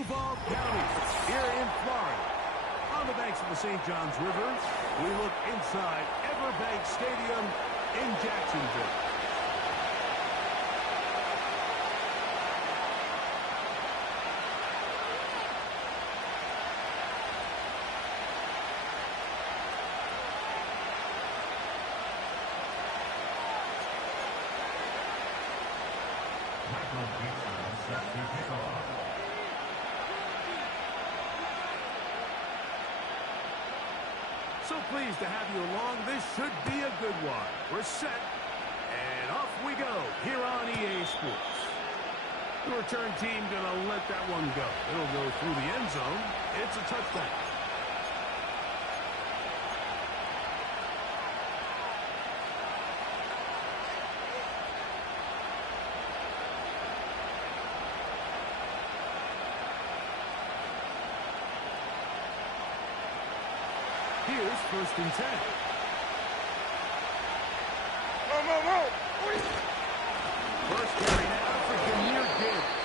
Duval County, here in Florida. On the banks of the St. Johns River, we look inside Everbank Stadium in Jacksonville. So pleased to have you along. This should be a good one. We're set, and off we go here on EA Sports. The return team gonna let that one go. It'll go through the end zone. It's a touchdown. Here's 1st and 10. First carry now for Jahmyr Gibbs.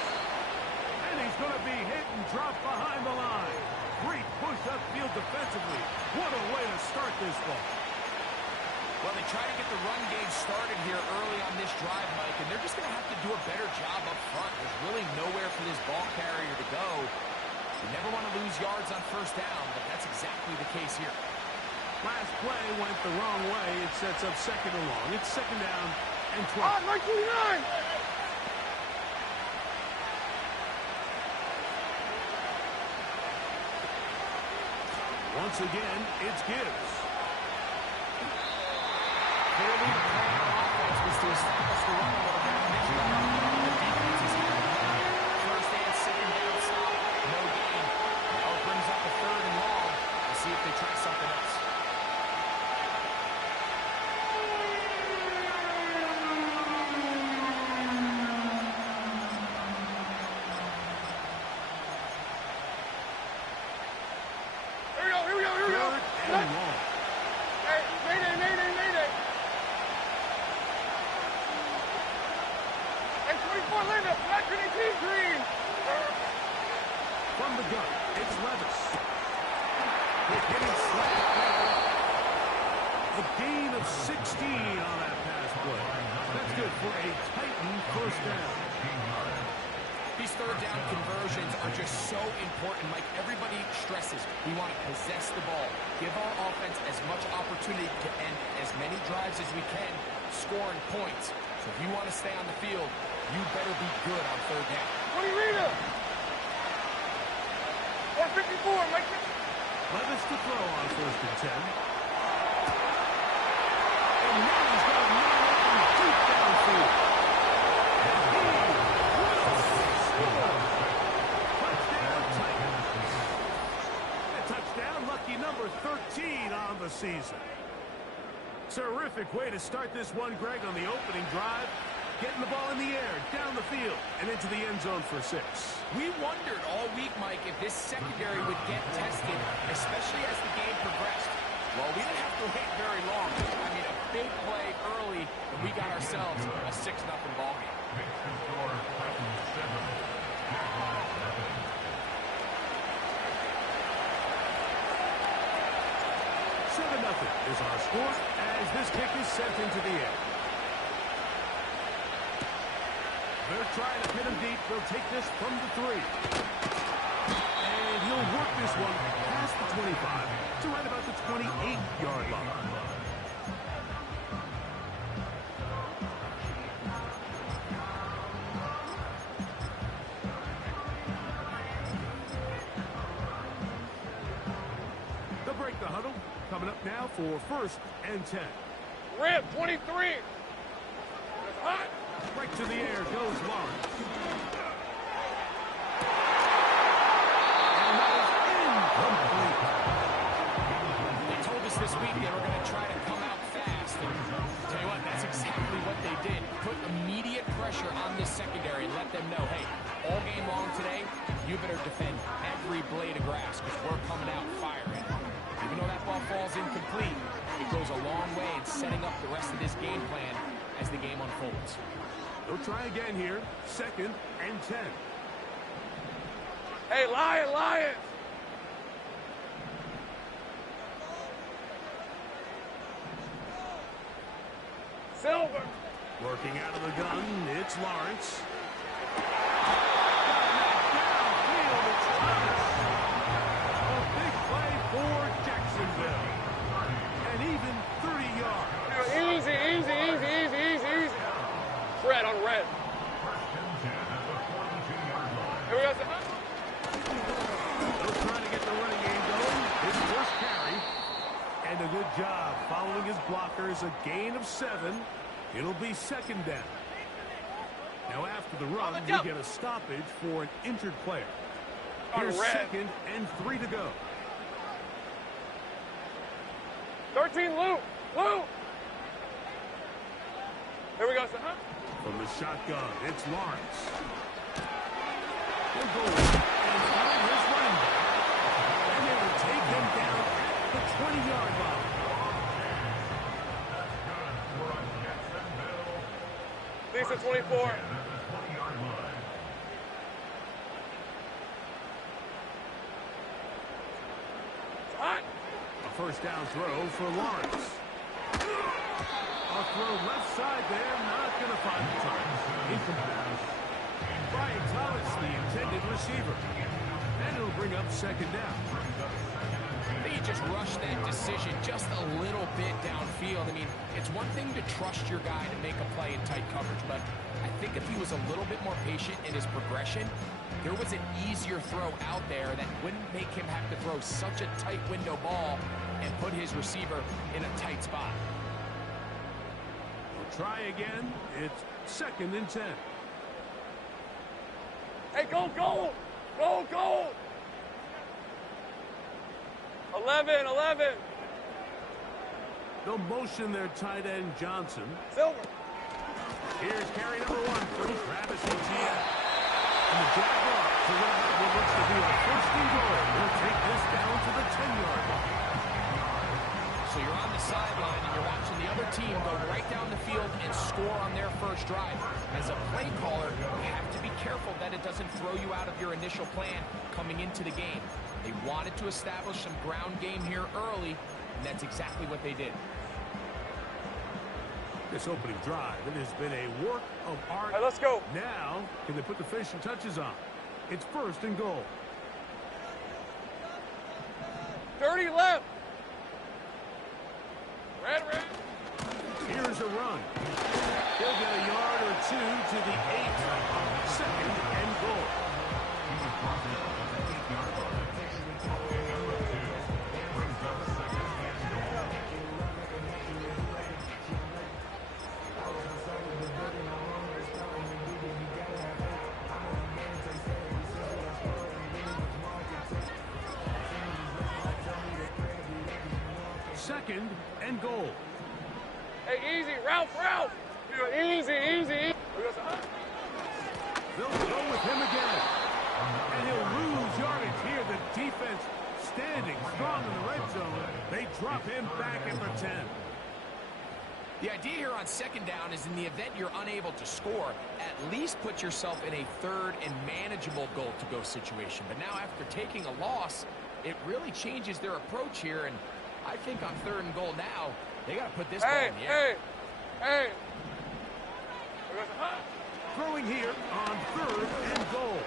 And he's going to be hit and dropped behind the line. Great push upfield defensively. What a way to start this ball. Well, they try to get the run game started here early on this drive, Mike, and they're just going to have to do a better job up front. There's really nowhere for this ball carrier to go. You never want to lose yards on 1st down, but that's exactly the case here. Last play went the wrong way. It sets up 2nd and long. It's 2nd down and 12. Once again, it's Gibbs. Clearly, the plan of offense was to establish the run a little bit on this drive. The defense is here. 1st and 2nd down stop. No gain. Now it brings up a 3rd and long. We'll see if they try something else. From the gun, it's Levis. He's getting slapped there. A gain of 16 on that pass play. That's good for a Titan 1st down. These 3rd down conversions are just so important. Like everybody stresses, we want to possess the ball. Give our offense as much opportunity to end as many drives as we can, scoring points. So if you want to stay on the field, you better be good on 3rd down. 20 Rita! 154, Mike. Levis to throw on 1st and 10. And now he's got a man open deep downfield. And he will score. Touchdown, Titans. A touchdown, lucky number 13 on the season. Terrific way to start this one, Greg, on the opening drive. Getting the ball in the air, down the field, and into the end zone for 6. We wondered all week, Mike, if this secondary would get tested, especially as the game progressed. Well, we didn't have to wait very long. I mean, a big play early, and we got ourselves a 6-0 ball game. 7-0 is our score as this kick is sent into the air. They're trying to pin him deep. They'll take this from the 3. And he'll work this one past the 25 to right about the 28-yard line. They'll break the huddle. Coming up now for 1st and 10. Rip, 23. That's hot. Right to the air goes Lawrence. And that is incomplete. They told us this week they were going to try to come out fast. And tell you what, that's exactly what they did. Put immediate pressure on this secondary and let them know, hey, all game long today, you better defend every blade of grass because we're coming out firing. Even though that ball falls incomplete, it goes a long way in setting up the rest of this game plan as the game unfolds. They'll try again here. 2nd and 10. Hey, Lions. Silver. Working out of the gun, it's Lawrence. Downfield, it's Thomas. A big play for Jacksonville. And even 30 yards. Easy. Red on red. Here we go. They'll try to get the running game going. His first carry. And a good job following his blockers. A gain of 7. It'll be second down. Now after the run, we get a stoppage for an injured player. Here's second and 3 to go. 13, Lou. Here we go, son. From the shotgun, it's Lawrence. He'll go and find his running back. And they will take him down at the 20-yard line. Lisa 24. It's hot. A first down throw for Lawrence. A throw left side there, not going to find the target. Incomplete. Brian Thomas, the intended receiver. And it'll bring up second down. I think he just rushed that decision just a little bit downfield. I mean, it's one thing to trust your guy to make a play in tight coverage, but I think if he was a little bit more patient in his progression, there was an easier throw out there that wouldn't make him have to throw such a tight window ball and put his receiver in a tight spot. We'll try again. It's second and 10. Hey, go. 11. They'll motion their tight end Johnson. Silver. Here's carry number 1 for Travis Etienne. And the Jaguars are going to have what looks to be a first and goal. They'll take this down to the 10-yard line. So you're on the sideline and you're watching the other team go right down the field and score on their first drive. As a play caller, you have to be careful that it doesn't throw you out of your initial plan coming into the game. They wanted to establish some ground game here early, and that's exactly what they did. This opening drive, it has been a work of art. All right, let's go. Now, can they put the finishing touches on? It's first and goal. 30 left. Red. Here's a run. He'll get a yard or 2 to the 8. Second and goal. Second and goal. Hey, easy. Ralph. Easy. They'll go with him again. And he'll lose yardage here. The defense standing strong in the red zone. They drop him back at the 10. The idea here on second down is in the event you're unable to score, at least put yourself in a third and manageable goal-to-go situation. But now after taking a loss, it really changes their approach here. And I think on third and goal now, they got to put this ball in the air. Hey. Throwing here on third and goal.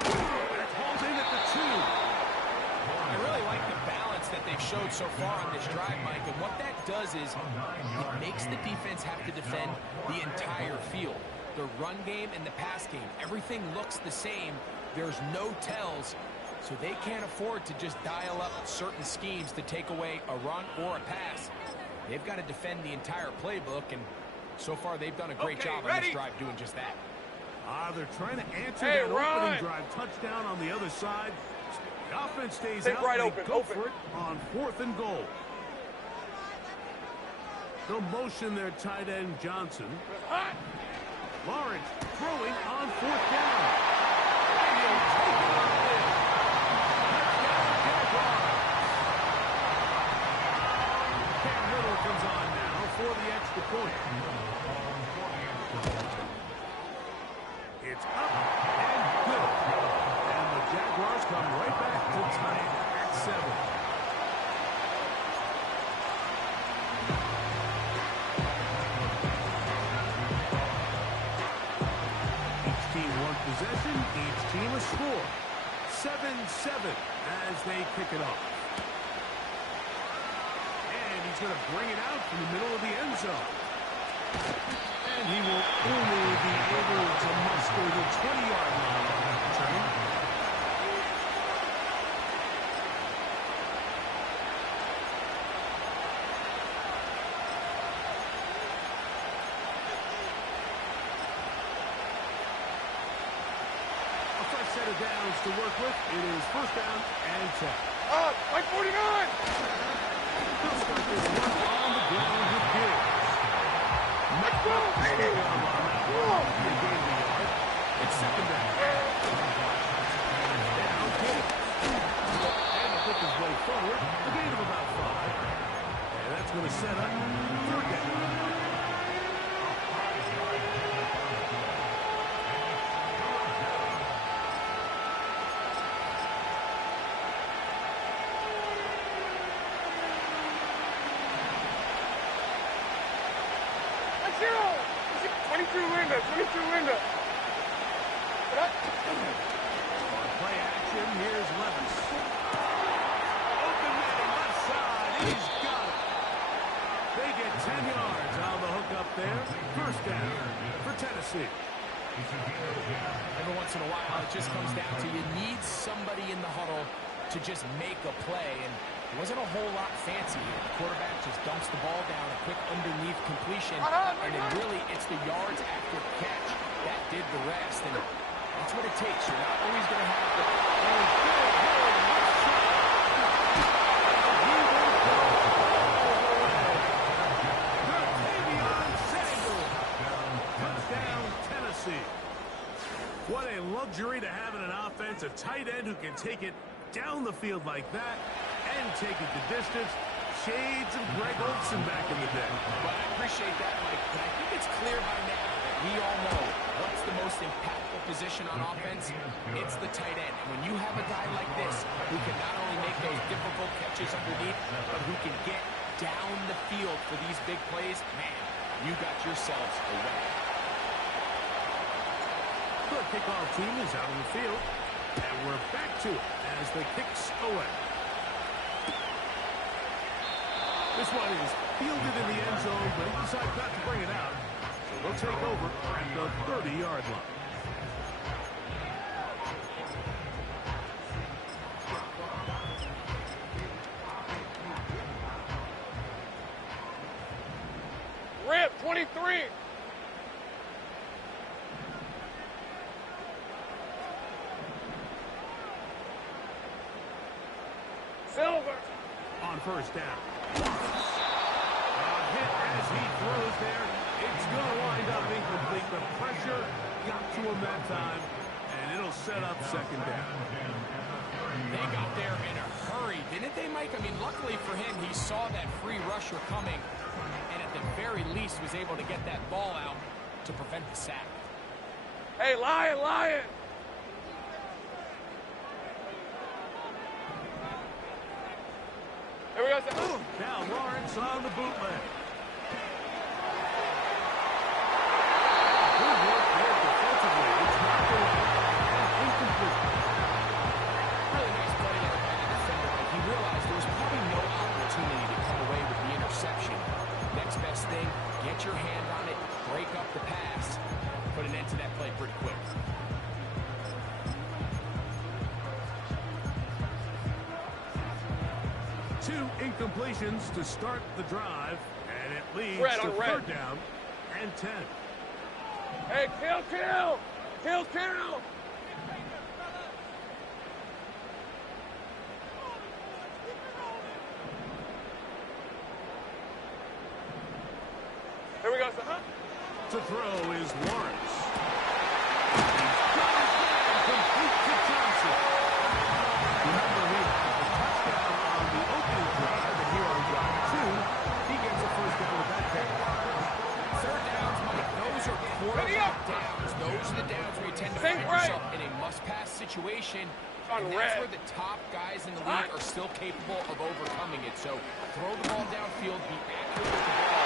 That's hauled in at the 2. I really like the balance that they've showed so far on this drive, Mike. And what that does is it makes the defense have to defend the entire field. The run game and the pass game, everything looks the same. There's no tells. So they can't afford to just dial up certain schemes to take away a run or a pass. They've got to defend the entire playbook, and so far they've done a great job on this drive doing just that. They're trying to answer that opening drive. Touchdown on the other side. The offense stays out. Right they open. Go for it on fourth and goal. They'll motion their tight end Johnson. Lawrence throwing on fourth down. And he'll take it on in. Cam Little comes on now for the extra point. It's up and good. And the Jaguars score. 7-7 as they kick it off. And he's going to bring it out from the middle of the end zone. And he will only be able to muster the 20-yard line on that return. A fresh set of downs to work with. It is first down and 10. Like 49. They'll start this one on the ground with Gibbs. Much up to stay on that one. They gain the yard. It's second down. Down Gibbs. And to flip his way forward, a gain of about 5. And that's going to set up third down. Let's go. 22 window. 22 window. Play action. Here's Levis. Open man, left side. He's got it. They get 10 yards on the hook up there. First down for Tennessee. Every once in a while, it just comes down to you need somebody in the huddle to just make a play. And it wasn't a whole lot fancy. The quarterback just dumps the ball down, a quick underneath completion, and then really it's the yards after catch that did the rest. And that's what it takes. You're not always going to have the... Touchdown, Tennessee. What a luxury to have in an offense, a tight end who can take it down the field like that and take it the distance. Shades of Greg Olsen back in the day. But I appreciate that, Mike. But I think it's clear by now that we all know what's the most impactful position on offense. It's the tight end. And when you have a guy like this who can not only make those difficult catches underneath, but who can get down the field for these big plays, man, you got yourselves a winner. The kickoff team is out on the field. And we're back to it as the kicks away. This one is fielded in the end zone, but he decides not to bring it out. So they'll take over at the 30-yard line. Rip, 23. Silver. On first down. A hit as he throws there. It's going to wind up incomplete. The pressure got to him that time, and it'll set up second down. They got there in a hurry, didn't they, Mike? I mean, luckily for him, he saw that free rusher coming, and at the very least was able to get that ball out to prevent the sack. Hey, Lion. Here we go. Now Lawrence on the bootleg. Good work there defensively. It's not going to incomplete. Really nice play there by the defender, but he realized there was probably no opportunity to come away with the interception. Next best thing, get your hand on it, break up the pass, put an end to that play pretty quick. Two incompletions to start the drive, and it leads to third down and 10. Hey, kill. Here we go, son. To throw is Lawrence. He's got his man complete to Johnson. Remember, he had a touchdown on the opening drive, and here on drive 2, he gets a first down with that catch. Third downs, Mike, those are quarterback downs. Those are the downs where you tend to find yourself in a must-pass situation. And that's where the top guys in the league are still capable of overcoming it. So throw the ball downfield, be accurate with the ball.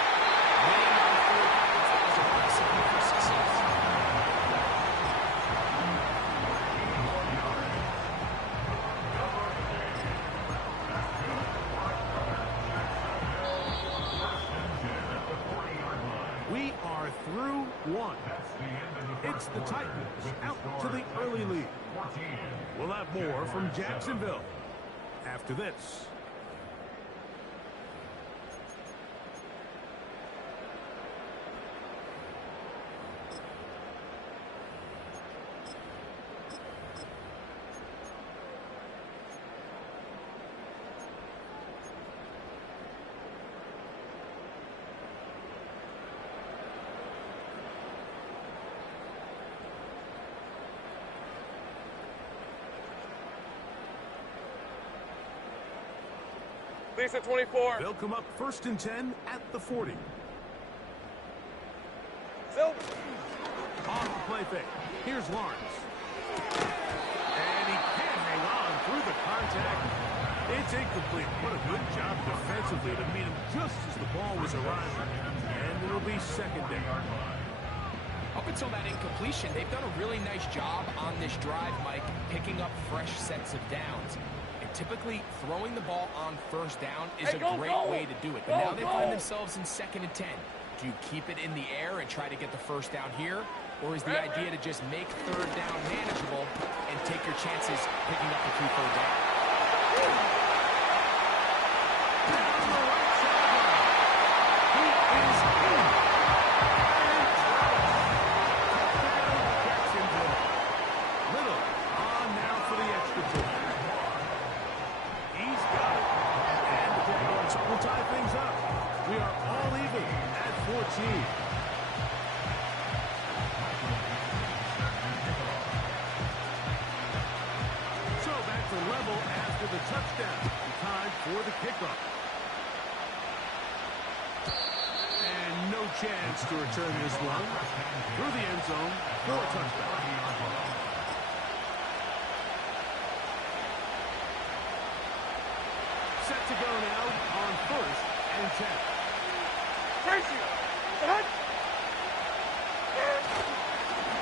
Winning on third downs is a recipe for success. puts the Titans out to the early lead. We'll have more from Jacksonville after this. Lisa 24. They'll come up 1st and 10 at the 40. Silver. On the play fake. Here's Lawrence. And he can't hang on through the contact. It's incomplete. What a good job defensively to meet him just as the ball was arriving. And it'll be 2nd down. Up until that incompletion, they've done a really nice job on this drive, Mike, picking up fresh sets of downs. And typically, throwing the ball on 1st down is a great way to do it. But now they find themselves in 2nd and 10. Do you keep it in the air and try to get the 1st down here? Or is the idea to just make 3rd down manageable and take your chances picking up the key 3rd down? Down the right sideline. He is in. Jacksonville. Little on now for the extra point. He's got it. And the Jaguars will tie things up. We are all even at 14. So back to level after the touchdown. Time for the kickoff. And no chance to return this one. Through the end zone for a touchdown. Set to go now on 1st and 10. Tracy. Touch.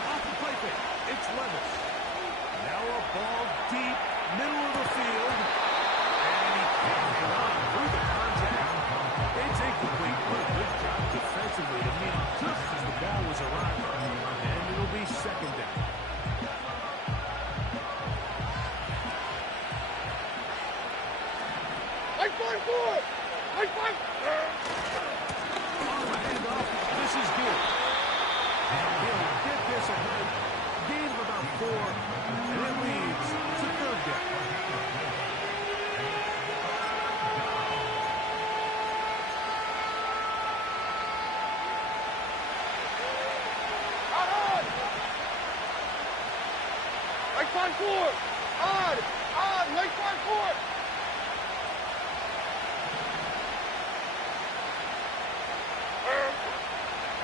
Off the play fake. It's Levis. Now a ball deep, middle of the field. And he can't hang on through the contact. It's incomplete. What a good job defensively to meet him just as the ball was arriving. And it'll be 2nd down. On the handoff, this is good. And he'll get this ahead. Gain of about 4. And it leads to 3rd down. Right side 4. On. Right side 4.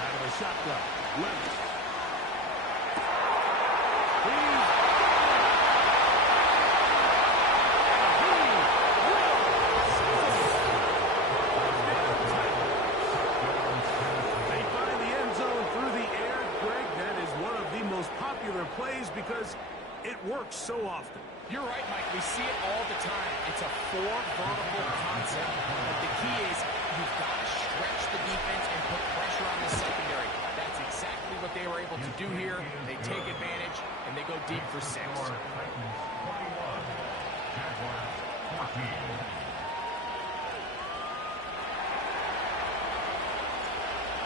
Out of a shotgun. Levis. They find the end zone through the air. Greg, that is one of the most popular plays because it works so often. You're right, Mike. We see it all the time. It's a 4 vertical concept. But the key is you've got to stretch the defense and put pressure on the secondary. That's exactly what they were able to do here. They take advantage, and they go deep for 6.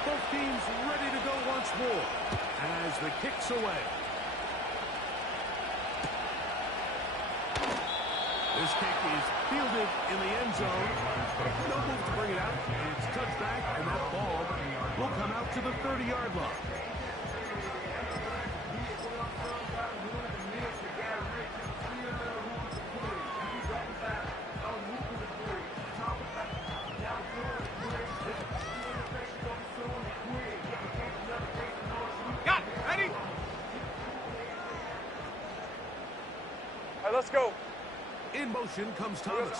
Both teams ready to go once more as the kick's away. This kick is fielded in the end zone. No move to bring it out. It's touched back, and that ball will come out to the 30-yard line. Got it. Ready? All right, let's go. In motion comes Thomas.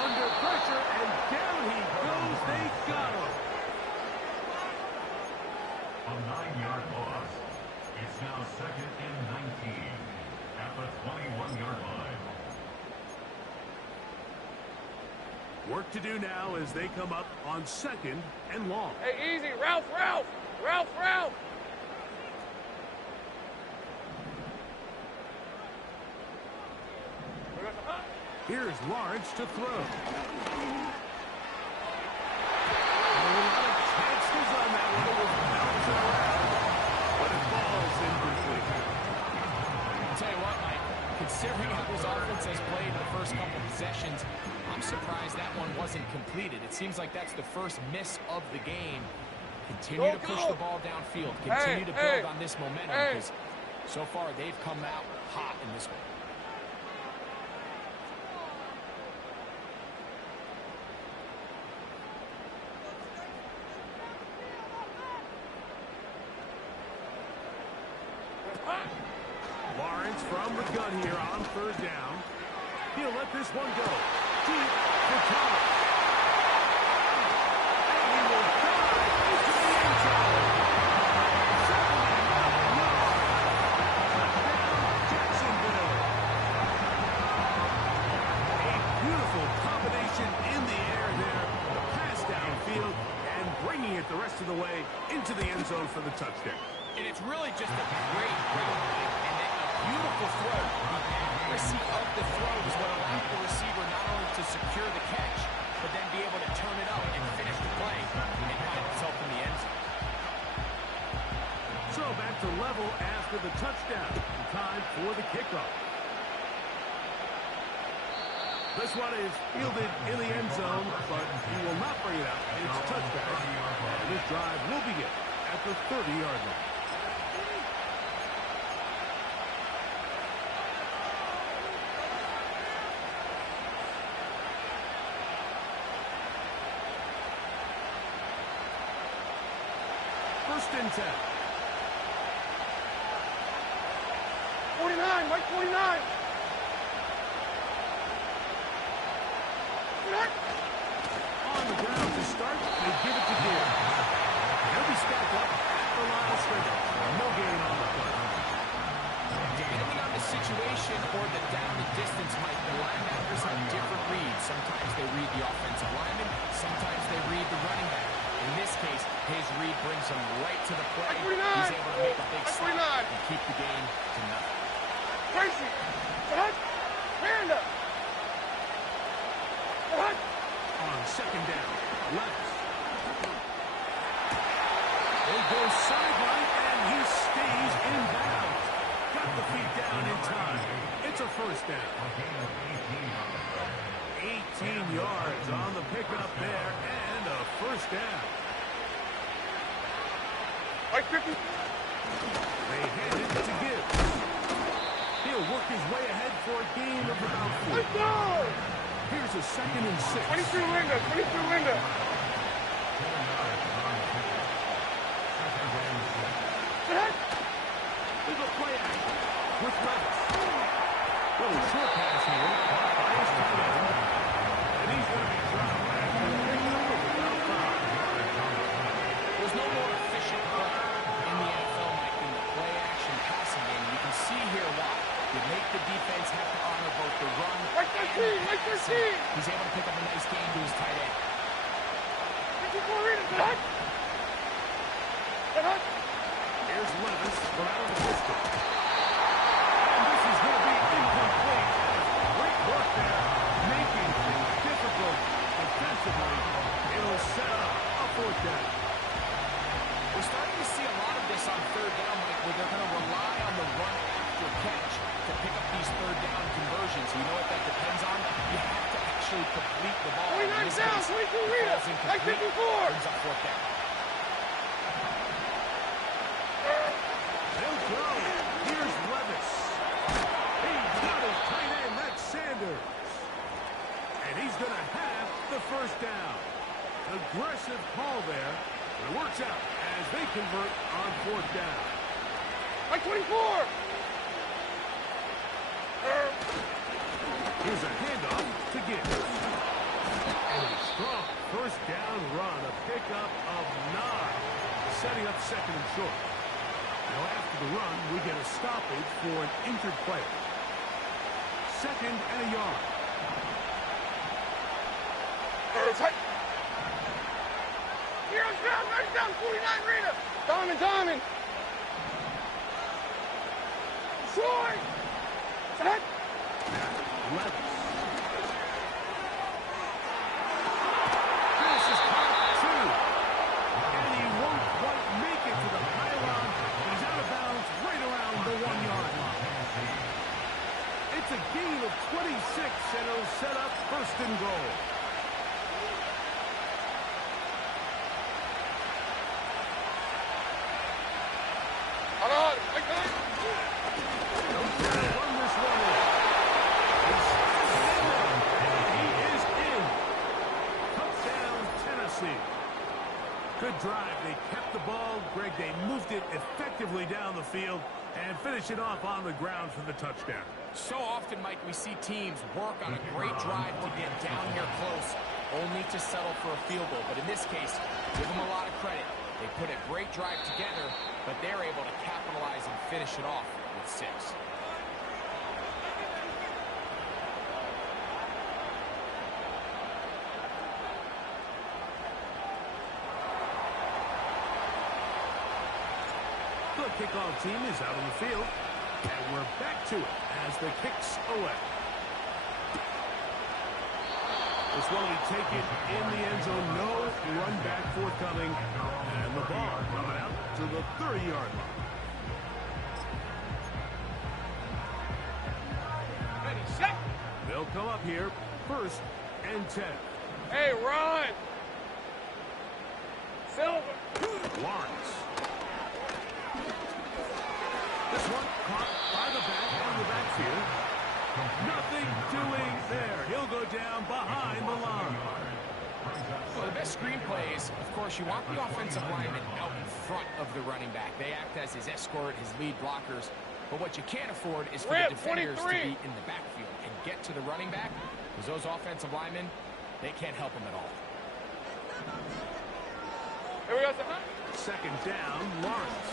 Under pressure, and down he goes. They got him. A 9-yard loss. It's now 2nd and 19 at the 21-yard line. Work to do now as they come up on 2nd and long. Hey, easy. Ralph, Ralph. Ralph, Ralph. Here's Lawrence to throw. A lot of chances on that one. It was bouncing around, but it falls incomplete. I'll tell you what, Mike, considering how this offense has played the first couple possessions, I'm surprised that one wasn't completed. It seems like that's the first miss of the game. Continue to push the ball downfield. Continue to build on this momentum because so far they've come out hot in this one. Lawrence from the gun here on 3rd down. He'll let this one go. Deep for Thomas. And he will dive into the end zone. 79 yards. Touchdown, Jacksonville. A beautiful combination in the air there. The pass downfield and bringing it the rest of the way into the end zone for the touchdown. And it's really just a great route, and then a beautiful throw. The accuracy of the throw is what allowed the receiver not only to secure the catch, but then be able to turn it up and finish the play and find himself in the end zone. So back to level after the touchdown. Time for the kickoff. This one is fielded in the end zone, but he will not bring it out. It's a touchdown. And this drive will begin at the 30-yard line. First and 10. 49, Mike 49. On the ground to start, they give it to Gibbs. He'll be stacked up at the line of scrimmage. No gain on the play. Depending on the situation or the down the distance, Mike, the linebackers have different reads. Sometimes they read the offensive lineman. Sometimes they read the running back. In this case, his read brings him right to the play. He's able to make a big stop and keep the game to nothing. Tracy, what? Hand up. What? On 2nd down, Levis. They go sideline, and he stays in bounds. Got the feet down in time. It's a first down. 18 yards on the pickup there, and a first down. Mike 50. They hand it to Gibbs. He'll work his way ahead for a gain of about 4. Let's go. Here's a 2nd and 6. 22 Linda, 22 Linda. There's a play action with Levis. Little short pass here by his tight end. And he's going to be dropped after picking up about 5. There's no more efficient play in the NFL, Mike, than the play-action passing game. You can see here why. You make the defense have to honor both the run Mike 13, Mike 13. He's able to pick up a nice gain to his tight end. 54 Rita, what? What? Here's Levis from out of the pistol. And this is going to be incomplete. Great work there, making things difficult defensively. It'll set up a 4th down. We're starting to see a lot of this on 3rd down, Mike, where they're going to rely on the run after catch to pick up these 3rd down conversions. You know what that depends on? You have to actually complete the ball. 29 down, 22 Rita, like 54. Brings up 4th down. They'll go. Here's Levis. He's got his tight end. That's Sanders. And he's going to have the first down. Aggressive call there. But it works out as they convert on 4th down. Like 24. Here's a handoff to Gibbs. And a strong first down run. A pickup of 9. Setting up 2nd and short. Now after the run, we get a stoppage for an injured player. 2nd and a yard. Tight. Here, right down, 49, Rita. Diamond. Troy. Set. Levis. This is part two. And he won't quite make it to the pylon. He's out of bounds right around the 1 yard line. It's a gain of 26, and it'll set up first and goal. On. Okay. Run this one in. He is in. Touchdown, Tennessee. Good drive. They kept the ball. Greg, they moved it effectively down the field and finish it off on the ground for the touchdown. So often, Mike, we see teams work on a great drive to get down here close, only to settle for a field goal. But in this case, give them a lot of credit. They put a great drive together, but they're able to capitalize and finish it off with 6. The kickoff team is out on the field, and we're back to it as the kicks away. This one we take it in the end zone. No run back forthcoming, and the ball coming out to the 30-yard line. Ready, set. They'll come up here, 1st and 10. Hey, run. Silver. Lawrence. This one caught by the back on the backfield. Nothing doing there. He'll go down behind the line. Well, the best screenplays, of course, you want the offensive lineman out in front of the running back. They act as his escort, his lead blockers. But what you can't afford is for the defenders to be in the backfield and get to the running back, because those offensive linemen, they can't help him at all. Here we go, sir. 2nd down, Lawrence.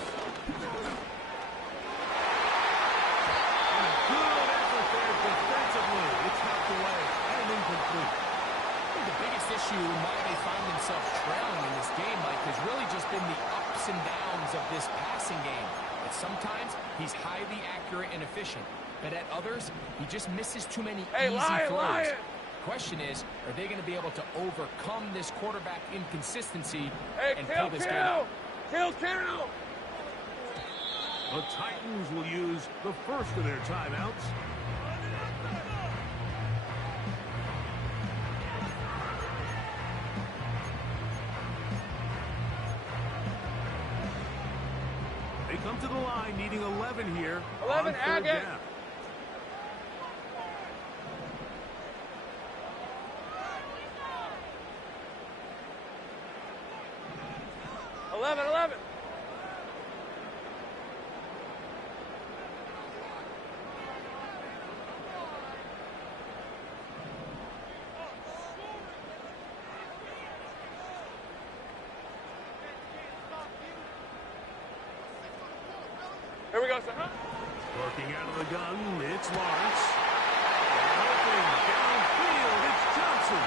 Good effort there defensively. It's knocked away and incomplete. I think the biggest issue in why they find themselves trailing in this game, Mike, has really just been the ups and downs of this passing game. That sometimes he's highly accurate and efficient, but at others, he just misses too many easy throws. The question is, are they going to be able to overcome this quarterback inconsistency and pull this game out? Kill. The Titans will use the first of their timeouts. They come to the line needing 11 here. 11, on 3rd Agate. down. 11. Here we go, sir. Working out of the gun, it's Lawrence. And opening downfield, it's Johnson.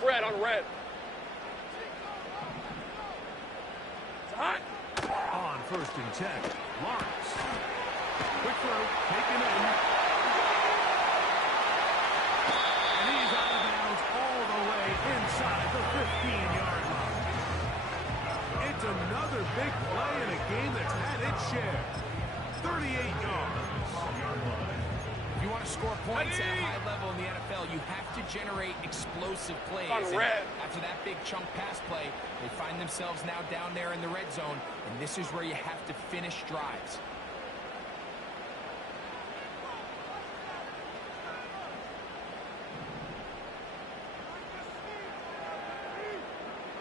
Fred on red. It's hot. On 1st and 10, Lawrence. Quick throw, taken in. And he's out of bounds all the way inside the 15-yard line. It's another big play in a game that's had its share. 38 yards. If you want to score points at a high level in the NFL, you have to generate explosive plays. On And red. after that big chunk pass play, they find themselves now down there in the red zone, and this is where you have to finish drives.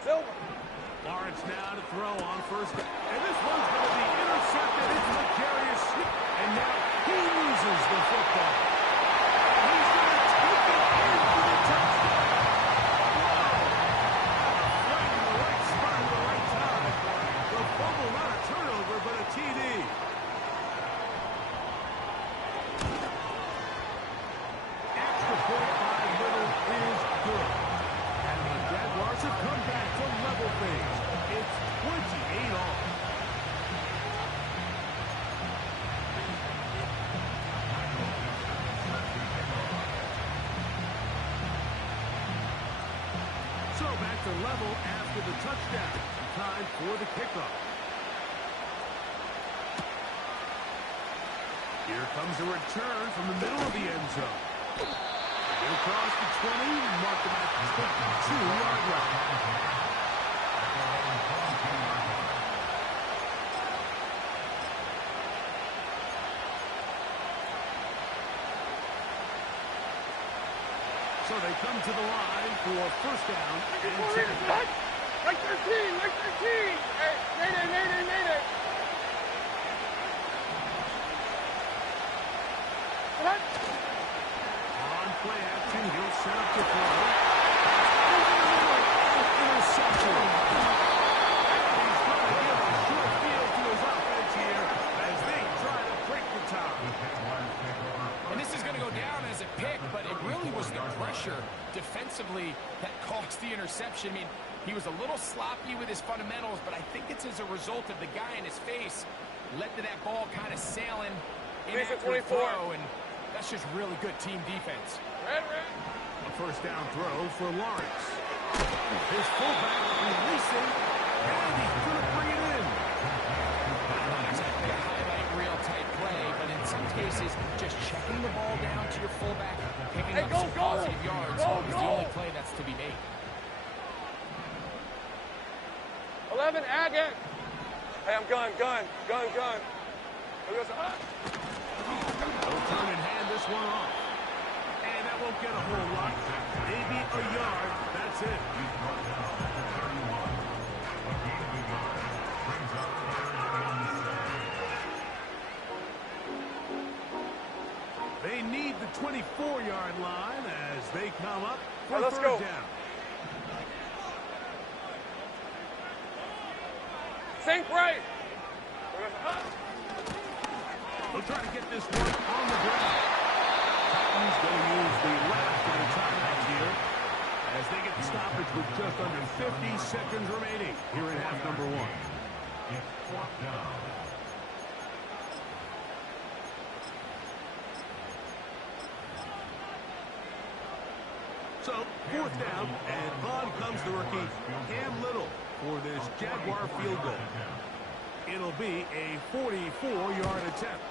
Silver. Lawrence now to throw on 1st down. And this one's going to be intercepted. It's L'Jarius Sneed. And now he loses the football. And he's going to take it into the touchdown. Wow. Right in the right spot at the right time. The fumble, not a turnover. back to level after the touchdown. Time for the kickoff. Here comes a return from the middle of the end zone. Across the 20, mark them at the 22-yard line. So they come to the line for first down and 10. Like 13, like 13. Hey, Mayday. What? On play action, he'll set up to throw. Interception. He's trying to give a short field to his offense here as they try to break the tie. And this is going to go down as a pick, but it really was the pressure defensively that caused the interception. I mean, he was a little sloppy with his fundamentals, but I think it's as a result of the guy in his face led to that ball kind of sailing in after the throw, and that's just really good team defense. Red. A first down throw for Lawrence. His fullback releasing, and he's going to bring it in. Not exactly a highlight reel type play, but in some cases, just checking the ball down to your fullback, picking up some positive yards is the only play that's to be made. 11, Agate. Hey, I'm gun. They'll turn and hand this one off. And that won't get a whole lot. Maybe a yard. That's it. They need the 24-yard line as they come up for let's third go. down. Sink right. They'll try to get this one on the ground. Titans going to use the last of their timeouts here as they get the stoppage with just under 50 seconds remaining here in half number one. It's fourth down. So, fourth down, and on comes the rookie, Cam Little, for this Jaguar field goal. It'll be a 44-yard attempt.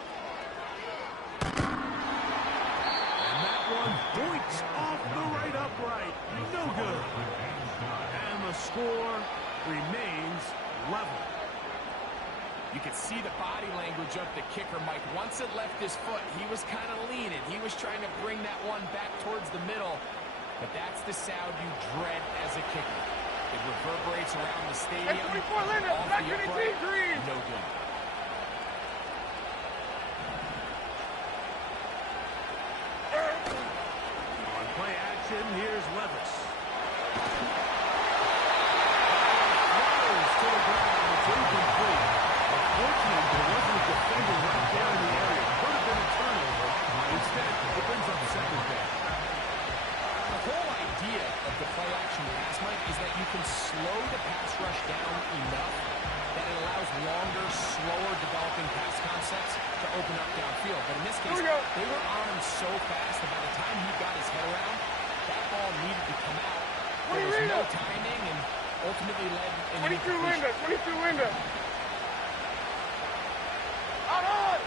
And that one points off the right upright. No good. And the score remains level. You could see the body language of the kicker, Mike. Once it left his foot, he was kind of leaning. He was trying to bring that one back towards the middle. But that's the sound you dread as a kicker. It reverberates around the stadium. Hey, 24 Linda, off back the to the upright. team, Green. No good. On play action, here's Levis. Throws to the ground. It's incomplete. Unfortunately, there wasn't a defender right there in the area. Could have been a turnover. Instead, it brings up second down. The whole idea of the play-action pass, Mike, is that you can slow the pass rush down enough that it allows longer, slower developing pass concepts to open up downfield. But in this case, they were on him so fast that by the time he got his head around, that ball needed to come out. There was no timing and ultimately led in an 22 Linda. Out on!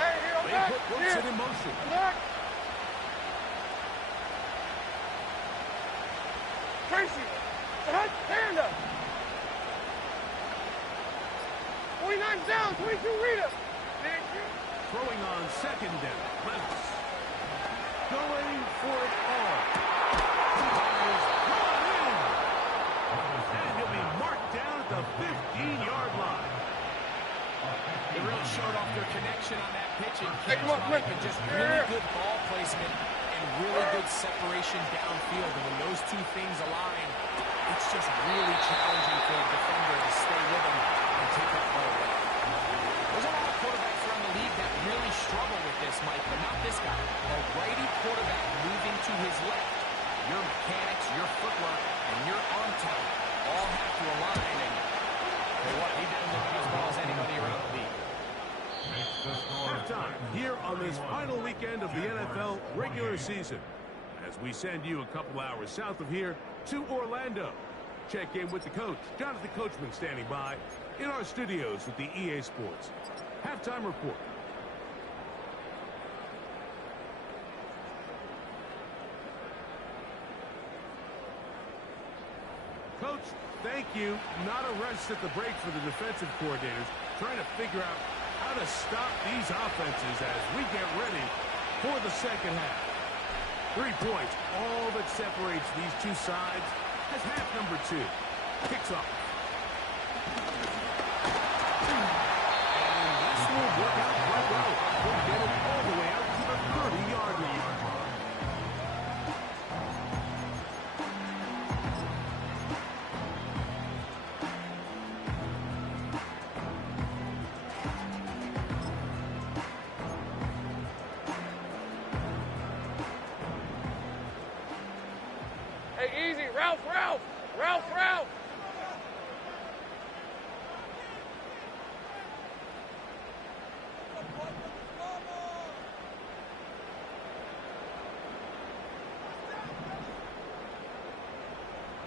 Hey, here, I'm They back. put Wilson in motion. I'm back. Tracy, hot panda. 49's down, 22 Rita. Throwing on second down. Levis. Going for it all. Is brought in. And he'll be marked down at the 15-yard line. They really showed off their connection on that pitch and Hey, come on, come on. and just really good ball placement and really good separation downfield. And when those two things align, it's just really challenging for a defender to stay with them and take that ball away. There's a lot of quarterbacks around the league that really struggle with this, Mike, but not this guy. A righty quarterback moving to his left. Your mechanics, your footwork, and your arm talent all have to align. And what, he didn't look as well as anybody around the league. Halftime here on this final weekend of the NFL regular season. as we send you a couple hours south of here to Orlando. Check in with the coach, Jonathan Coachman, standing by in our studios with the EA Sports Halftime Report. Coach, thank you. Not a rest at the break for the defensive coordinators, trying to figure out how to stop these offenses as we get ready for the second half. 3 points, all that separates these two sides as half number 2 kicks off. And this will work out quite well. We'll get it all the way out to the 30-yard line. Hey, easy. Ralph, Ralph. Ralph, Ralph.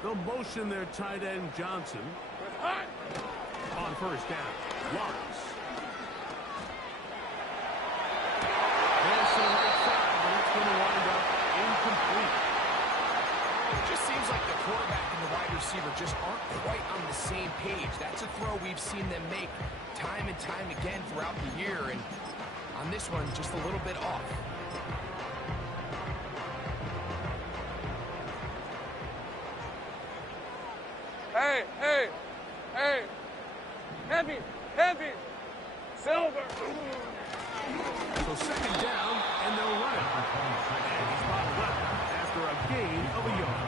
They'll motion their tight end, Johnson. Hot. On first down, Lawrence. Pass to the right side, but it's going to wind up incomplete. It just seems like the quarterback and the wide receiver just aren't quite on the same page. That's a throw we've seen them make time and time again throughout the year, and on this one, just a little bit off. Hey, hey, hey. Heavy, heavy. Silver. So second down, and they'll run it. And he's bottled up after a gain of a yard.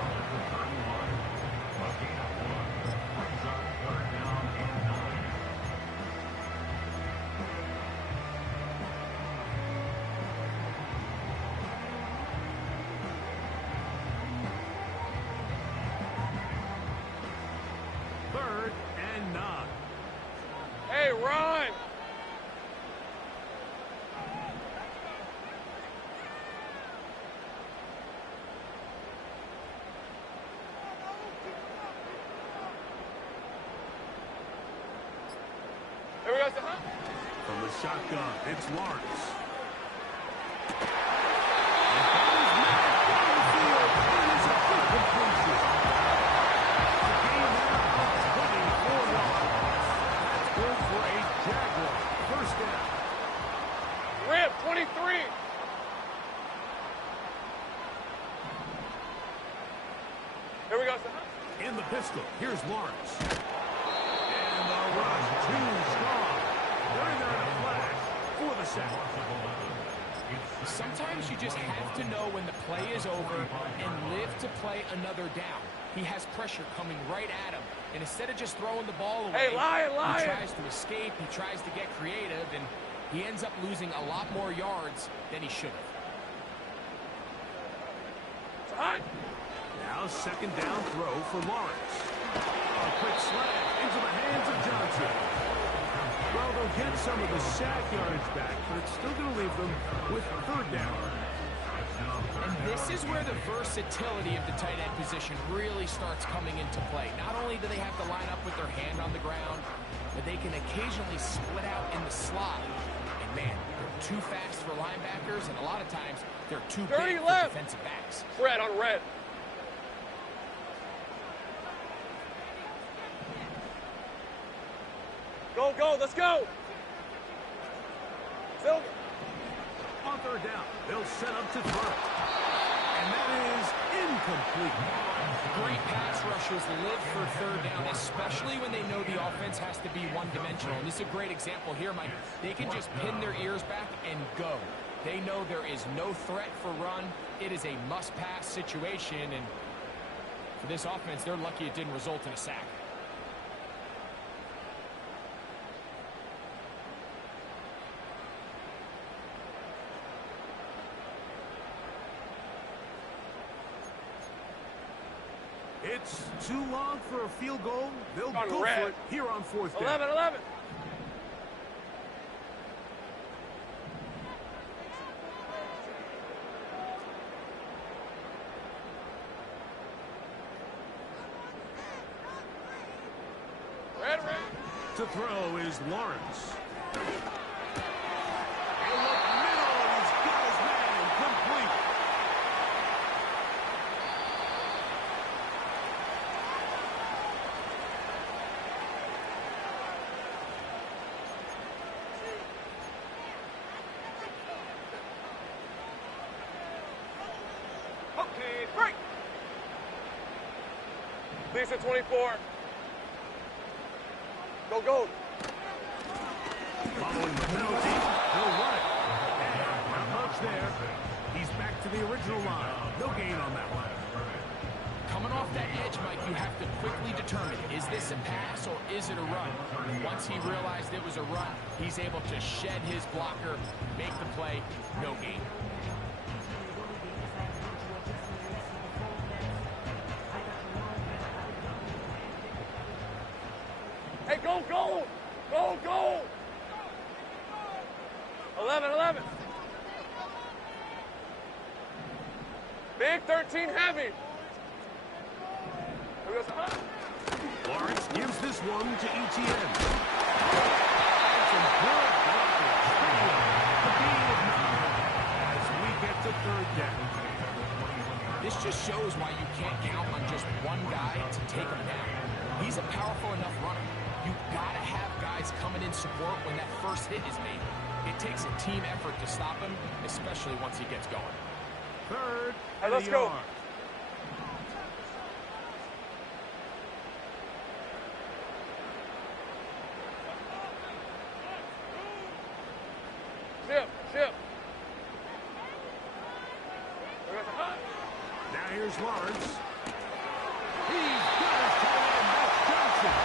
Third and 9. Hey, run. Here we go. From the shotgun, it's Lawrence. First down. Rip, 23. Here we go. In the pistol, here's Lawrence. And the rush too strong. They're in there in a flash for the sack. Sometimes you just have to know when the play is over and live to play another down. He has pressure coming right at him, and instead of just throwing the ball away, Hey, Lion. he tries to escape, he tries to get creative, and he ends up losing a lot more yards than he should have. It's hot. Now second down throw for Lawrence. A quick slant into the hands of Johnson. Well, they'll get some of the sack yards back, but it's still going to leave them with third down. And this is where the versatility of the tight end position really starts coming into play. Not only do they have to line up with their hand on the ground, but they can occasionally split out in the slot. And man, they're too fast for linebackers, and a lot of times they're too big for defensive backs. Red on red. Go, let's go. Silver. On third down, they'll set up to throw. And that is incomplete. Great pass rushers live for third down, especially when they know the offense has to be one-dimensional. And this is a great example here, Mike. They can just pin their ears back and go. They know there is no threat for run. It is a must-pass situation, and for this offense, they're lucky it didn't result in a sack. It's too long for a field goal. They'll On go red. for it here on fourth down. 11. To throw is Lawrence. And look middle, and he's got his man complete. Okay, break. Lisa 24. Go, go. Following the penalty, he'll run it. And not much there. He's back to the original line. No gain on that one. Coming off that edge, Mike, you have to quickly determine, is this a pass or is it a run? Once he realized it was a run, he's able to shed his blocker, make the play, no gain. Hey, go, go. Go, go. 11. Big 13 heavy. Lawrence gives this one to Etienne. And some good blocking. The gain of 9 as we get to third down. This just shows why you can't count on just one guy to take him down. He's a powerful enough runner. You've got to have guys coming in support when that first hit is made. It takes a team effort to stop him, especially once he gets going. Third, Hey, let's go. Ship. Now here's Lawrence. He's got his tight end, that's Johnson.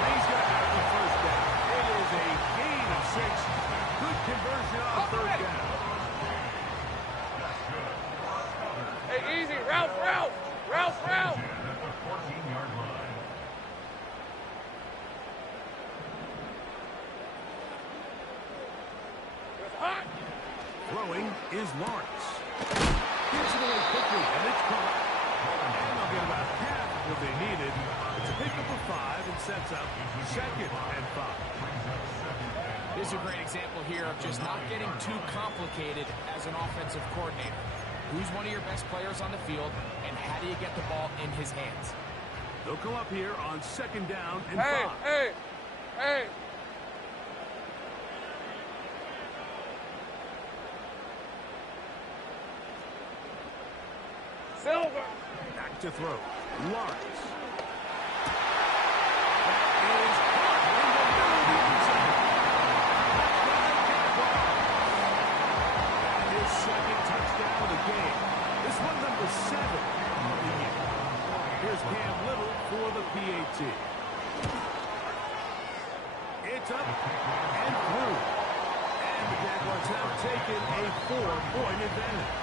And he's going to have the first down. It is a gain of 6. Good conversion on third down. Hey, easy. Route. At the 14-yard line. Hot. Throwing is Lawrence. Gives it away quickly, and it's caught. And they'll get about half of what they needed. It's a pickup of 5 and sets up 2nd and 5. This is a great example here of just not getting too complicated as an offensive coordinator. Who's one of your best players on the field, and how do you get the ball in his hands? They'll come up here on 2nd down and 5. Hey. Silver. Back to throw. Lawrence. That is caught in the middle of the end zone. That is 2nd touchdown of the game. This one number 7 of the year. Here's Cam Little for the PAT. It's up and through. And the Jaguars have taken a 4-point advantage.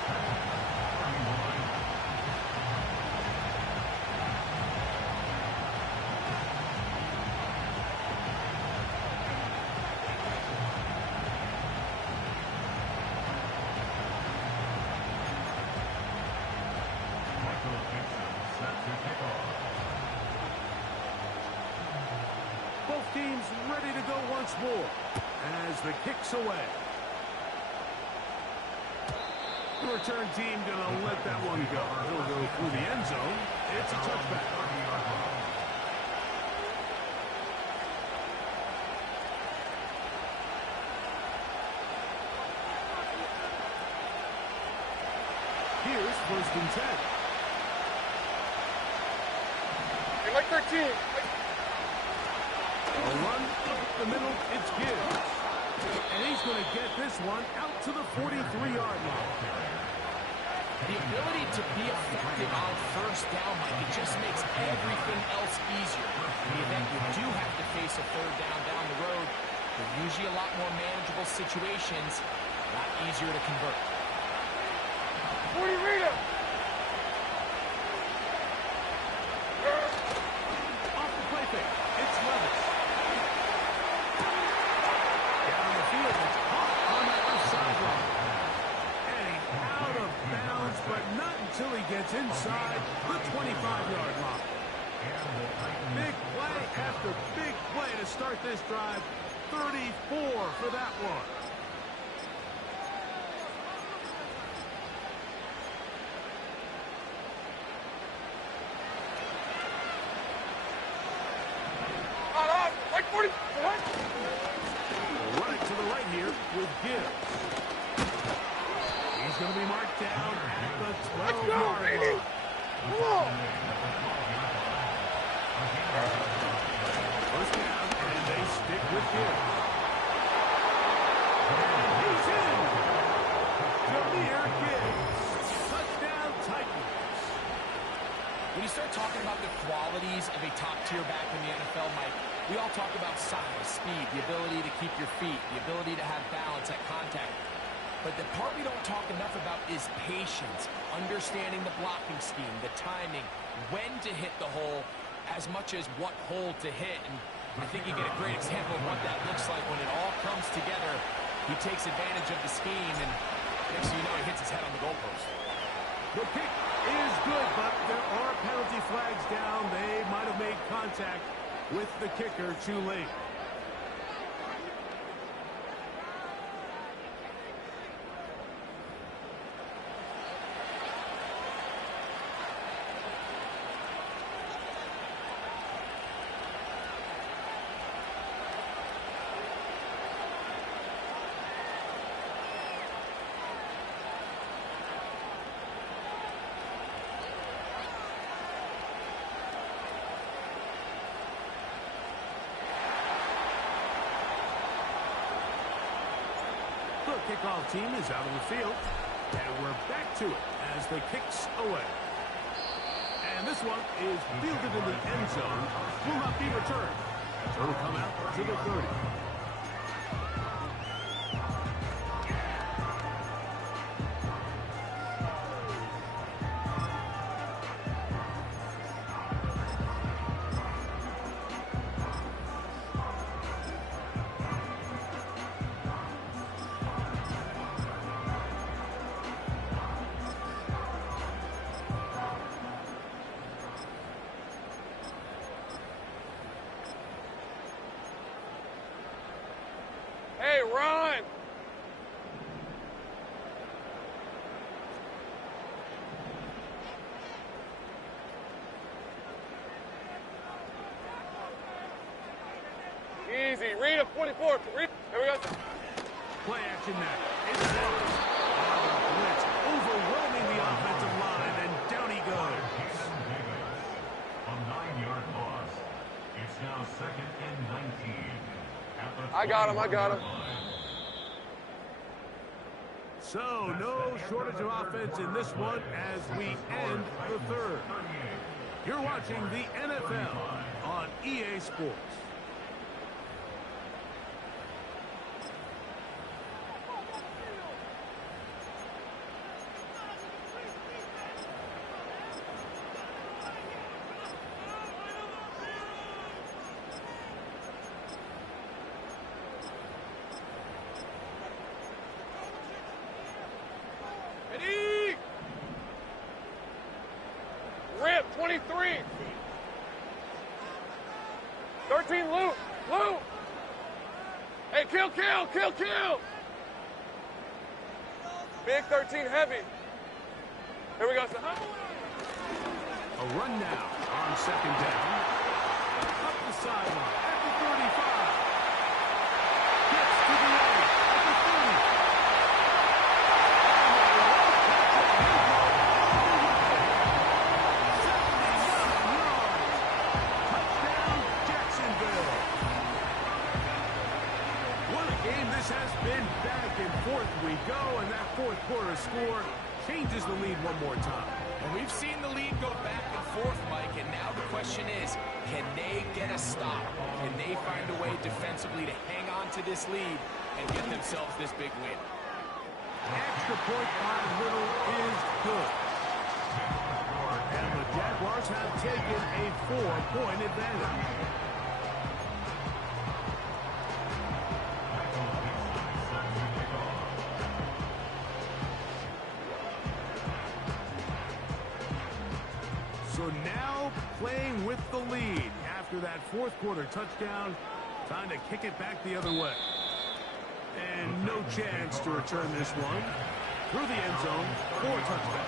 Both teams ready to go once more as the kick's away. The return team going to let that one go. It'll go through the end zone. It's a touchback. Here's 1st and 10. Hey, like 13. A run up the middle, it's Gibbs. And he's going to get this one out to the 43-yard line. The ability to be effective on 1st down, Mike, it just makes everything else easier. In the event you do have to face a 3rd down the road, they're usually a lot more manageable situations, a lot easier to convert. 40 Rita. Off the play fake, it's Levis. Down the field, it's caught on that left sideline. And out of bounds, but not until he gets inside the 25-yard line. Big play after big play to start this drive. 34 for that one. Like 40. What? Run it to the right here with Gibbs. He's going to be marked down at the 12-yard line. Come on. First down, and they stick with Gibbs. And he's in. Jahmyr Gibbs. Touchdown, Titans. When you start talking about the qualities of a top-tier back in the NFL, Mike, we all talk about size, speed, the ability to keep your feet, the ability to have balance at contact. But the part we don't talk enough about is patience, understanding the blocking scheme, the timing, when to hit the hole, as much as what hole to hit. And I think you get a great example of what that looks like when it all comes together. He takes advantage of the scheme, and next thing you know, he hits his head on the goalpost. The kick is good, but there are penalty flags down. They might have made contact with the kicker too late. The kickoff team is out of the field, and we're back to it as the kick's away. And this one is fielded in the end zone, will not be returned. So it'll come out to the 30. Hey, run! Easy. Read a 44. Read. There we go. Play action now. It's blocked. Blitz overwhelming the offensive line, and down he goes. A 9-yard loss. It's now second and 19. I got him. I got him. So, no shortage of offense in this one as we end the third. You're watching the NFL on EA Sports. Ready? Rip, 23. 13, Luke. Luke. Hey, kill. Big 13, heavy. Here we go. A run now on second down. Up the sideline at the 35. Gets to the 8 at the 30. Touchdown, Jacksonville. What a game this has been. Back and forth we go, and that fourth quarter score changes the lead one more time. And we've seen the lead go back and forth, Mike, and now the question is, can they get a stop? Can they find a way defensively to hang on to this lead and get themselves this big win? Extra point by Little is good. And the Jaguars have taken a 4-point advantage. So now playing with the lead after that fourth quarter touchdown. Time to kick it back the other way. And no chance to return this one. Through the end zone for a touchdown.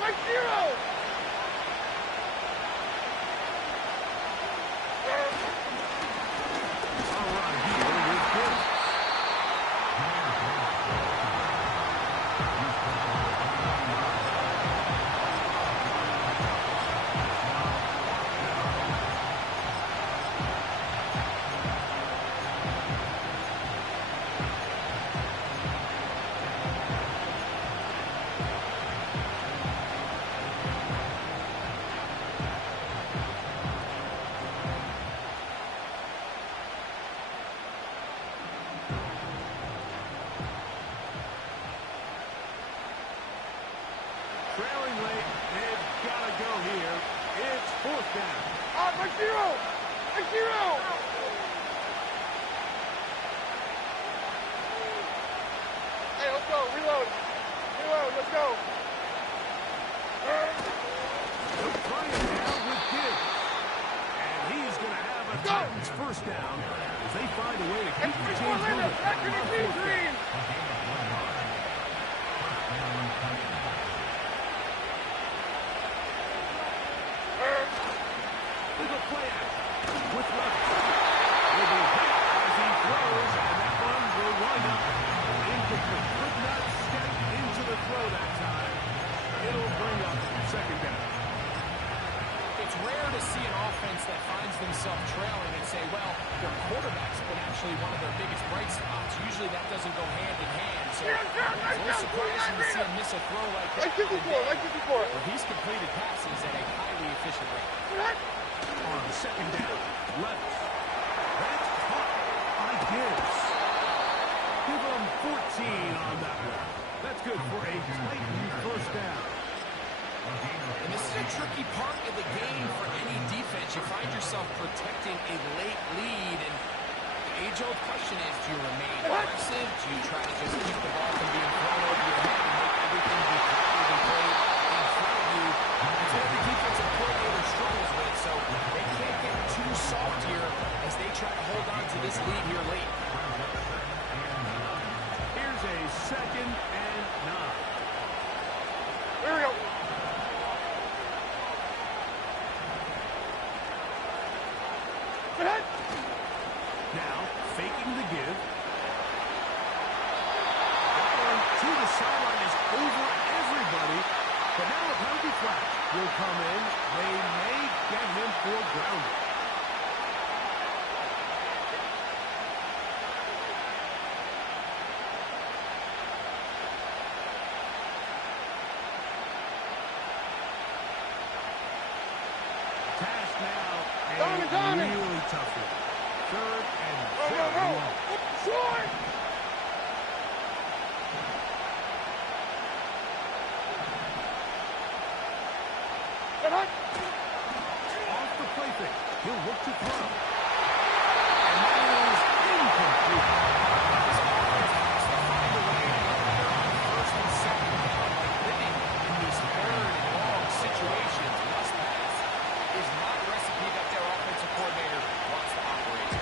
Right zero! Trailing late, they've got to go here. It's fourth down. Right zero! Right zero! Hey, let's go. Reload. Reload. Let's go. They'll try it now with Gibbs. And he's going to have a Titans first down as they find a way to keep the change moving. Back to the Green. There's a play action with Levis. Will be hit as he throws, and that one will wind up incomplete. Could not step into the throw that time. It'll bring up second down. It's rare to see an offense that finds themselves trailing and say, well, their quarterback's been actually one of their biggest bright spots. Usually that doesn't go hand in hand. So it's a little surprising to see him miss a throw like that. Like 54, like 54. Well, he's completed passes at a highly efficient rate. On second down, Levis. That's caught by Gibbs. Give them 14 on that one. That's good for a Titan first down. And this is a tricky part of the game for any defense. You find yourself protecting a late lead, and the age-old question is, do you remain aggressive? Do you try to just keep the ball from being thrown over your head and make everything be covered and played in front of you? That's what every defensive coordinator struggles with, so they can't get too soft here as they try to hold on to this lead here late. Here's a second and 9. Here we go. Now, faking the give. That one to the sideline is over everybody. But now a penalty flag will come in. They may get him for grounding. Task now a really tough one. Third and very long. Short! Off the play fake. He'll look to throw. And that is incomplete. This offense has to find a way to get there on first and second down by living in these third and long situations. Must pass is not a recipe that their offensive coordinator wants to operate.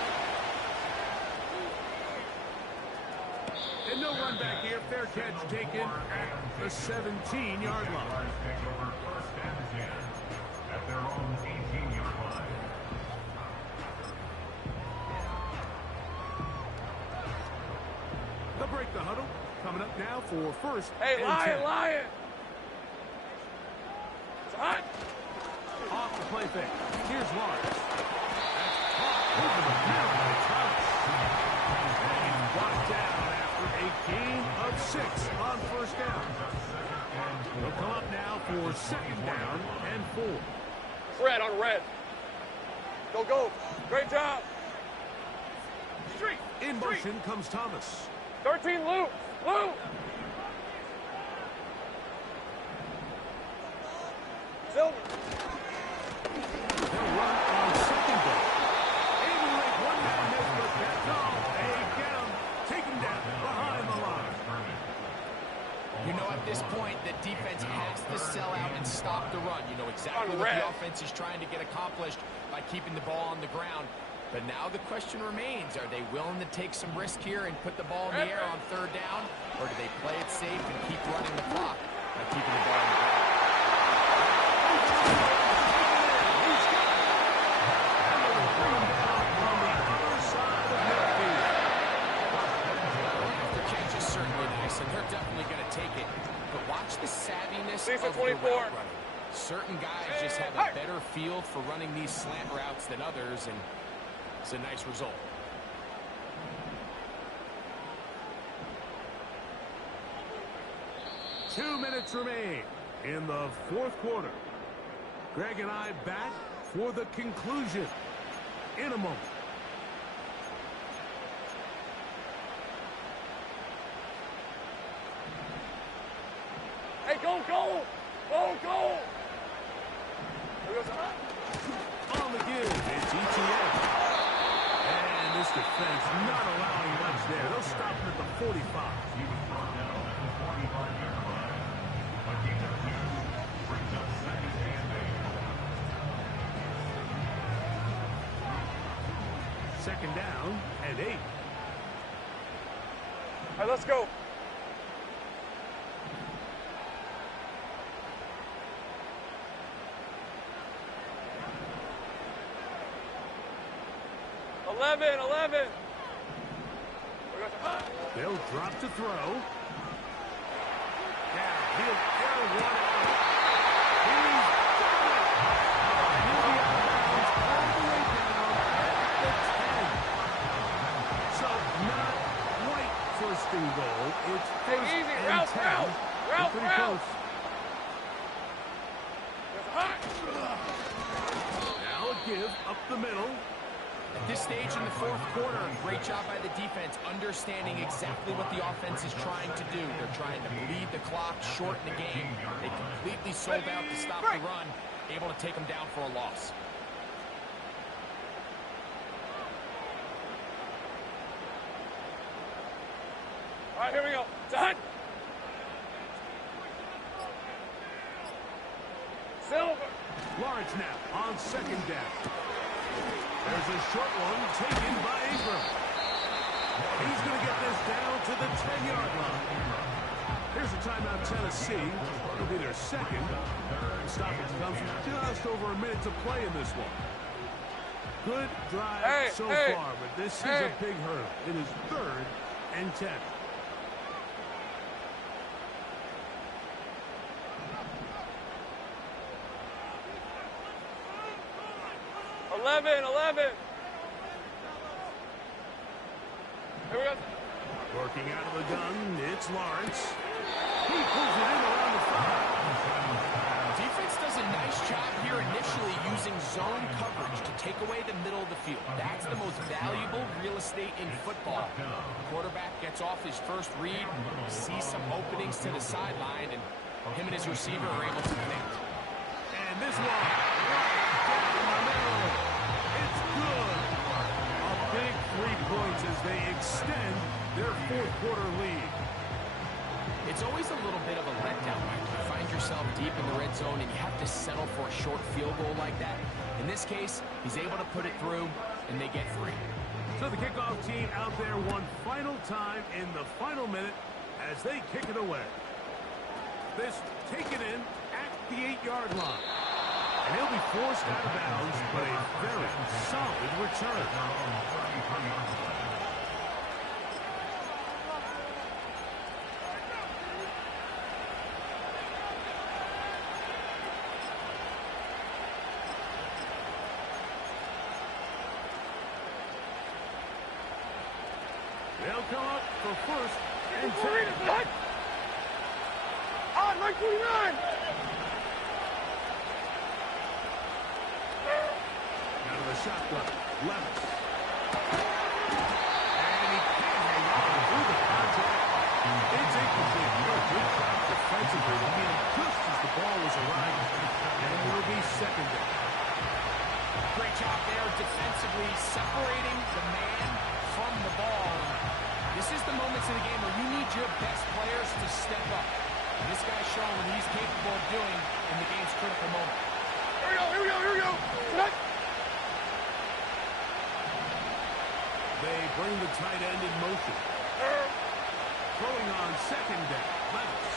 And no run back here. Fair catch taken at the 17-yard line. At their own 18-yard line. They'll break the huddle. Coming up now for first Hey, and Lion, 10. Lion. It's hot. Off the play fake. Here's Lawrence. That's caught over the middle by Thomas. And he's brought down after a gain of 6 on first down. They'll come up now for second down and 4. Red on red. Go, go. Great job. Street. In motion comes Thomas. 13, Luke. Luke. Silver. They'll run on second down. Able to make one man miss, but that's all. They get him. Take him down behind the line. You know, at this point, the defense has to sell out and stop the run. You know exactly what the offense is trying to get accomplished by keeping the ball on the ground. But now the question remains, are they willing to take some risk here and put the ball in the air on third down? Or do they play it safe and keep running the clock by keeping the ball on the ground? Catch is certainly nice, and they're definitely going to take it. But watch the savviness of the route running. Certain guys just have a better feel for running these slant routes than others, and it's a nice result. Two minutes remain in the fourth quarter. Greg and I back for the conclusion in a moment. Hey, go, go. Go, go. On the give, it's ETN. And this defense not allowing much there. They'll stop him at the 45. He was brought down at the 45-yard line. A gain of 2 brings up second and 8. Second down and 8. All right, let's go. Eleven. They'll drop to throw. Now he'll air one out. He's got it. He'll be out of bounds all the way down at the 10. So not quite first and goal. It's first easy. and Route, 10. route. They're Route, pretty route. close. Now a give up the middle. At this stage in the fourth quarter, great job by the defense, understanding exactly what the offense is trying to do. They're trying to bleed the clock, shorten the game. They completely sold out to stop the run, able to take them down for a loss. All right, here we go. Done. Silver. Lawrence now on second down. There's a short one taken by Ingram. He's going to get this down to the 10-yard line. Here's a timeout, Tennessee. It'll be their second. Stoppage comes from just over a minute to play in this one. Good drive so far, but this is a big hurdle. It is third and 10. 11. Here we go. Working out of the gun, it's Lawrence. He pulls it in around the 5. Defense does a nice job here initially using zone coverage to take away the middle of the field. That's the most valuable real estate in football. Quarterback gets off his first read, sees some openings to the sideline, and him and his receiver are able to connect. And this one, right down the middle. It's good. A big 3 points as they extend their fourth quarter lead. It's always a little bit of a letdown when you find yourself deep in the red zone and you have to settle for a short field goal like that. In this case, he's able to put it through, and they get 3. So the kickoff team out there one final time in the final minute as they kick it away. This taken in at the 8-yard line. And he'll be forced out of bounds, but a very solid return. first and 10. On, Mike 49! Out of the shotgun, Levis. And he can't hang on through the contact. It's incomplete. No good job defensively to meet him just as the ball was arriving. And it'll be second down. Great job there defensively, separating the man from the ball. This is the moments in the game where you need your best players to step up. And this guy's showing what he's capable of doing in the game's critical moment. Here we go. Tonight. They bring the tight end in motion. Throwing on second down, Levis.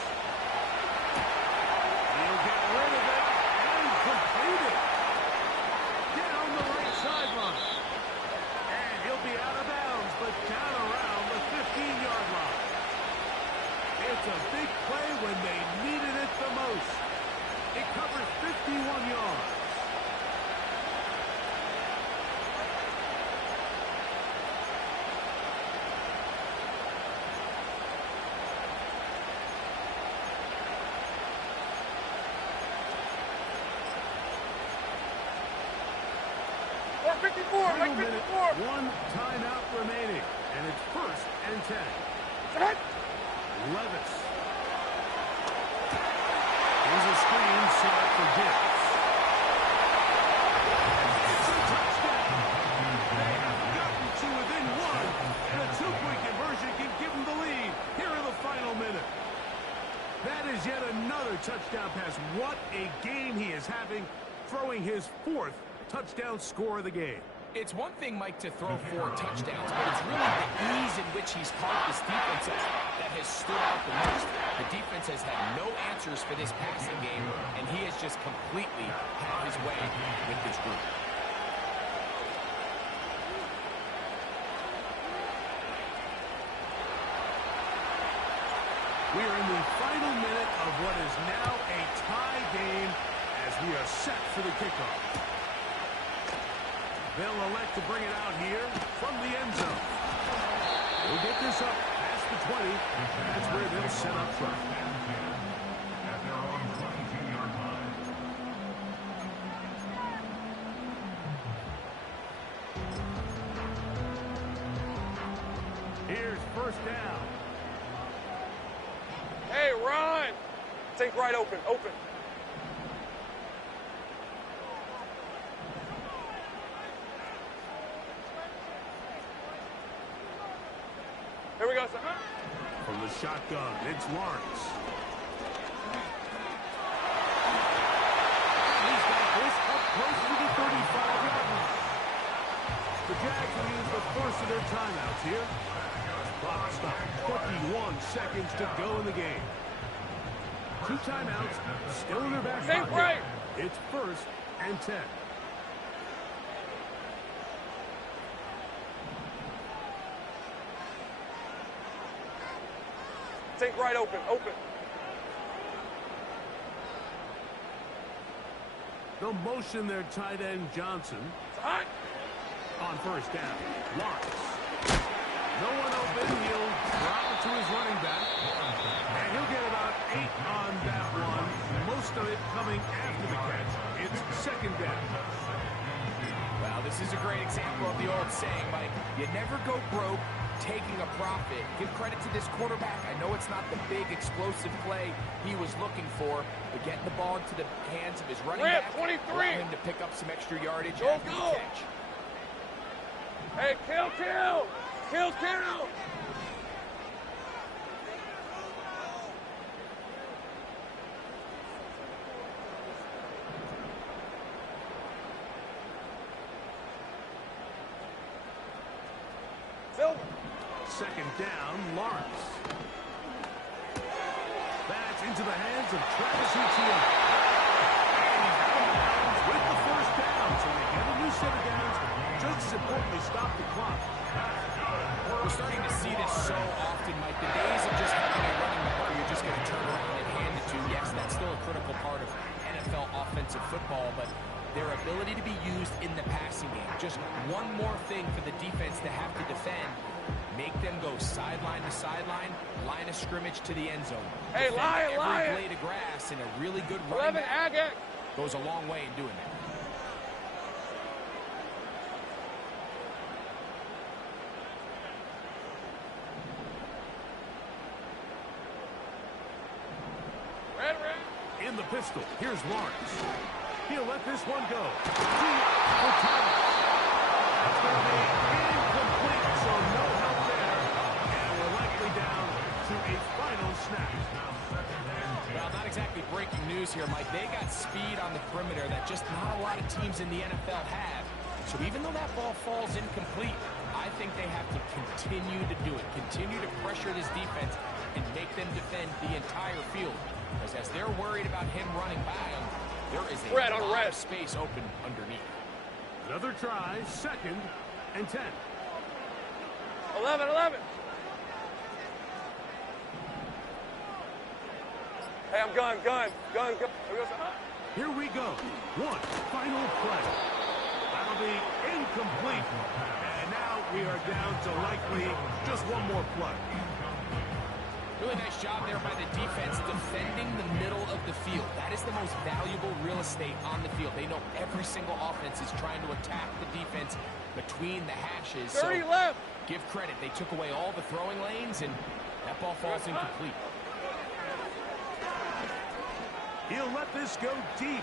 He'll get rid of it and complete it. Down the right sideline. And he'll be out of bounds, but down around the 15-yard line. It's a big play when they needed it the most. It covers 51 yards. Final minute, 1 timeout remaining, and it's first and 10. Levis. Here's a screen set up for Gibbs. It's a touchdown. They have gotten to within one, and a two-point conversion can give them the lead here in the final minute. That is yet another touchdown pass. What a game he is having, throwing his 4th touchdown score of the game. It's one thing, Mike, to throw 4 touchdowns, but it's really the ease in which he's caught this defense that has stood out the most. The defense has had no answers for this passing game, and he has just completely had his way with this group. We are in the final minute of what is now a tie game as we are set for the kickoff. They'll elect to bring it out here from the end zone. They'll get this up past the 20. That's where they'll set up front. At their own 22-yard line. Here's first down. Hey, run! Think right open. Here we go, son. From the shotgun, it's Lawrence. He's got this up close to the 35-yard line. The Jags will use the first of their timeouts here. Clock stop. 51 seconds to go in the game. 2 timeouts, still in their back pocket. Right. It's first and 10. Think right open. They'll motion their tight end Johnson. Hot. On first down, Lawrence. No one open. He'll drop it to his running back. And he'll get about 8 on that one. Most of it coming after the catch. It's second down. Well, this is a great example of the old saying, Mike. You never go broke taking a profit. Give credit to this quarterback. I know it's not the big explosive play he was looking for, but getting the ball into the hands of his running back, 23. allow him to pick up some extra yardage Go, after the go. catch. Hey, kill! Second down, Lawrence. That's into the hands of Travis Etienne. With the first down, so they get a new set of downs. Just as importantly, stop the clock. We're starting to see this so often, Mike. The days of just having a running back where you're just going to turn around and hand it to. Yes, that's still a critical part of NFL offensive football, but their ability to be used in the passing game. Just one more thing for the defense to have to defend. Make them go sideline to sideline, line of scrimmage to the end zone. Hey, Defend Lion, every Lion. blade of grass, and a really good running 11, back Agate. goes a long way in doing that. Red, red. In the pistol, here's Lawrence. He'll let this one go. Deep for Thomas. It's going to be incomplete, so no help there. And we're likely down to a final snap. Well, not exactly breaking news here, Mike. They got speed on the perimeter that just not a lot of teams in the NFL have. So even though that ball falls incomplete, I think they have to continue to do it. Continue to pressure this defense and make them defend the entire field. Because as they're worried about him running by them, there is a Red on lot red. of space open underneath. Another try, 2nd and 10. 11, 11. Hey, I'm gun. Here we go. One final play. That'll be incomplete. And now we are down to likely just one more play. Really nice job there by the defense defending the middle of the field. That is the most valuable real estate on the field. They know every single offense is trying to attack the defense between the hashes. 30 So left. give credit. They took away all the throwing lanes, and that ball falls incomplete. He'll let this go deep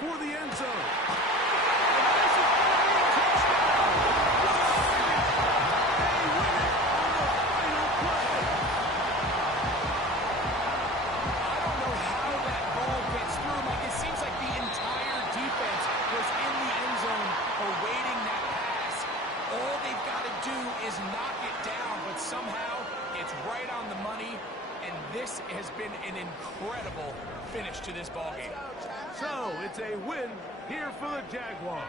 for the end zone. This has been an incredible finish to this ballgame. So it's a win here for the Jaguars.